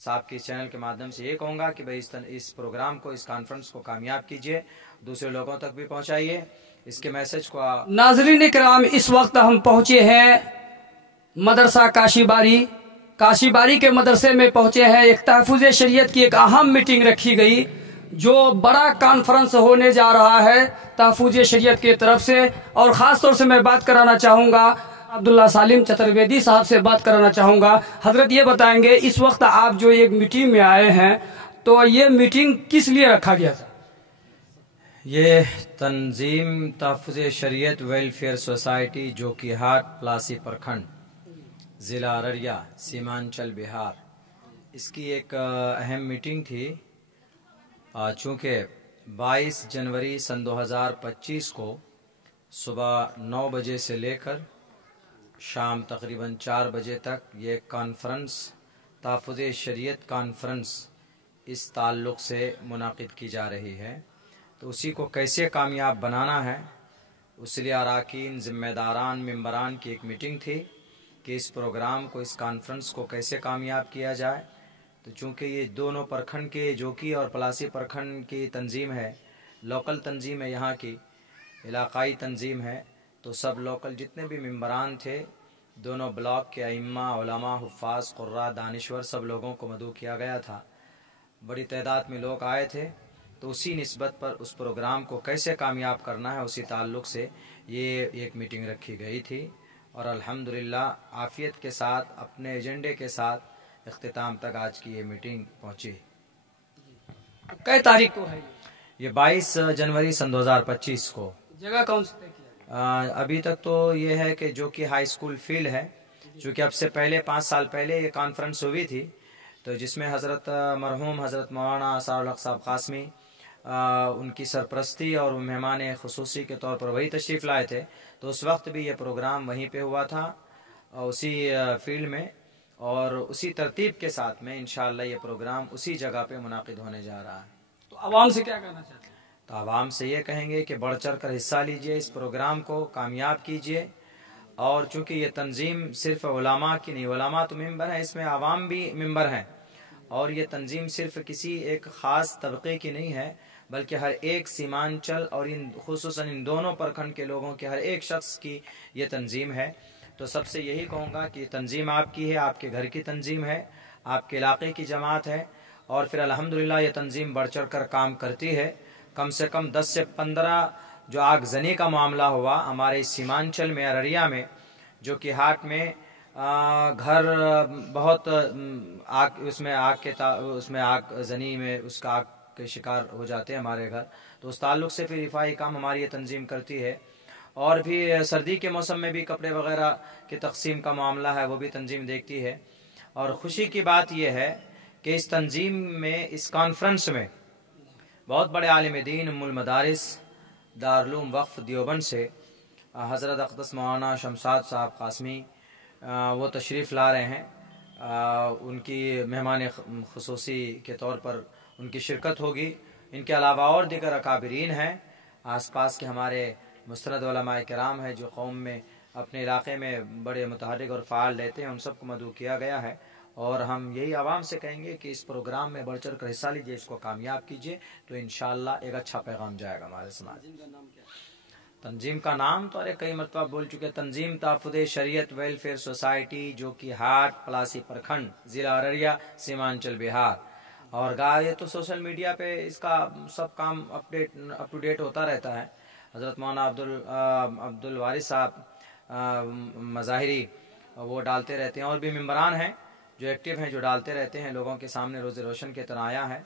साहब के चैनल के माध्यम से ये कहूँगा कि भाई इस प्रोग्राम को, इस कॉन्फ्रेंस को कामयाब कीजिए, दूसरे लोगों तक भी पहुँचाइए इसके मैसेज को। नाज़रीन इकराम, इस वक्त हम पहुँचे हैं मदरसा काशीबारी के मदरसे में पहुँचे हैं। एक तहफ़्फ़ुज़ शरीयत की एक अहम मीटिंग रखी गई, जो बड़ा कॉन्फ्रेंस होने जा रहा है तहफ़्फ़ुज़ शरीयत की तरफ से। और ख़ास तौर से मैं बात कराना चाहूँगा अब्दुल्ला सालिम चतुर्वेदी साहब से बात कराना चाहूँगा। हजरत ये बताएंगे, इस वक्त आप जो एक मीटिंग में आए हैं, तो ये मीटिंग किस लिए रखा गया था? ये तंजीम तहफ़्फ़ुज़ शरीयत वेलफेयर सोसाइटी जो कि हाट प्लासी प्रखंड ज़िला अररिया सीमांचल बिहार, इसकी एक अहम मीटिंग थी। चूँकि 22 जनवरी सन 2025 को सुबह 9 बजे से लेकर शाम तकरीबन 4 बजे तक ये कॉन्फ्रेंस, तहफ़्फ़ुज़ शरीयत कॉन्फ्रेंस, इस ताल्लुक़ से मुनाक़िद की जा रही है। तो उसी को कैसे कामयाब बनाना है, उसलिए अराकीन, ज़िम्मेदारान, मेंबरान की एक मीटिंग थी कि इस प्रोग्राम को, इस कॉन्फ्रेंस को कैसे कामयाब किया जाए। तो चूँकि ये दोनों प्रखंड के, जोकी और पलासी प्रखंड की तंजीम है, लोकल तंजीम है, यहाँ की इलाकाई तंजीम है, तो सब लोकल जितने भी मेंबरान थे, दोनों ब्लॉक के अइम्मा, उलमा, हुफ़ाज़, क़ुर्रा, दानिश्वर, सब लोगों को मदऊ किया गया था। बड़ी तादाद में लोग आए थे। तो उसी निस्बत पर उस प्रोग्राम को कैसे कामयाब करना है, उसी ताल्लुक़ से ये एक मीटिंग रखी गई थी। और अल्हम्दुलिल्लाह आफ़ियत के साथ, अपने एजेंडे के साथ इख्तिताम तक आज की ये मीटिंग पहुँची। कई तारीख को है ये 22 जनवरी सन 2025 को। जगह कौन सी तय किया? अभी तक तो ये है कि जो कि हाई स्कूल फील्ड है, चूँकि अब से पहले 5 साल पहले ये कॉन्फ्रेंस हुई थी, तो जिसमें हज़रत मरहूम हज़रत मौलाना असारुल हक साहब क़ासमी उनकी सरपरस्ती और मेहमान ख़ुसूसी के तौर पर वही तशरीफ़ लाए थे। तो उस वक्त भी ये प्रोग्राम वहीं पे हुआ था, उसी फील्ड में, और उसी तरतीब के साथ में इंशाअल्लाह ये प्रोग्राम उसी जगह पे मुनाक़िद होने जा रहा है। तो आवाम से क्या कहना चाहते हैं? तो आवाम से ये कहेंगे कि बढ़ चढ़ कर हिस्सा लीजिए, इस प्रोग्राम को कामयाब कीजिए। और चूँकि ये तंजीम सिर्फ़ उलमा की नहीं, उलमा तो मेंबर हैं, इसमें आवाम भी मेंबर हैं, और ये तंजीम सिर्फ़ किसी एक ख़ास तबके की नहीं है, बल्कि हर एक सीमांचल और खुसूसन इन दोनों प्रखंड के लोगों के हर एक शख्स की ये तंजीम है। तो सबसे यही कहूँगा कि तंजीम आपकी है, आपके घर की तंजीम है, आपके इलाके की जमात है, और फिर अल्हम्दुलिल्लाह ये तंजीम बढ़ चढ़ कर काम करती है। कम से कम 10 से 15 जो आगजनी का मामला हुआ हमारे सीमांचल में, अररिया में, जो कि हाट में घर बहुत उसमें आग जनी में उसका आग के शिकार हो जाते हैं हमारे घर। तो उस ताल्लुक़ से फिर रिफाई काम हमारी ये तंजीम करती है। और भी सर्दी के मौसम में भी कपड़े वगैरह की तकसीम का मामला है, वो भी तंजीम देखती है। और ख़ुशी की बात यह है कि इस तंजीम में, इस कॉन्फ्रेंस में बहुत बड़े आलिम दीन, उम्मुल मदारिस, दारुल उलूम वक्फ़ देवबंद से हज़रत अक़दस मौलाना शमशाद साहब क़ासमी वो तशरीफ़ ला रहे हैं। उनकी मेहमान ख़ुसूसी के तौर पर उनकी शिरकत होगी। इनके अलावा और दीगर अकाबिरीन हैं, आसपास के हमारे मुस्तनद उलमाए किराम हैं, जो कौम में, अपने इलाके में बड़े मुतहर्रिक और फ़ाल रहते हैं, उन सबको मदऊ किया गया है। और हम यही आवाम से कहेंगे कि इस प्रोग्राम में बढ़ चढ़ कर हिस्सा लीजिए, इसको कामयाब कीजिए, तो इंशाअल्लाह एक अच्छा पैगाम जाएगा हमारे समाज। तंजीम का नाम तो अरे कई मरतबा बोल चुके, तंजीम तहफ़्फ़ुज़ शरीयत वेलफेयर सोसाइटी, जो कि हाट प्लासी प्रखंड ज़िला अररिया सीमांचल बिहार। और ये तो सोशल मीडिया पे इसका सब काम अप टू डेट होता रहता है। हज़रत मौलाना अब्दुल वारिस साहब मज़ाहिरी वो डालते रहते हैं, और भी मेंबरान हैं जो एक्टिव हैं, जो डालते रहते हैं, लोगों के सामने रोज़ रोशन की तरह आया है।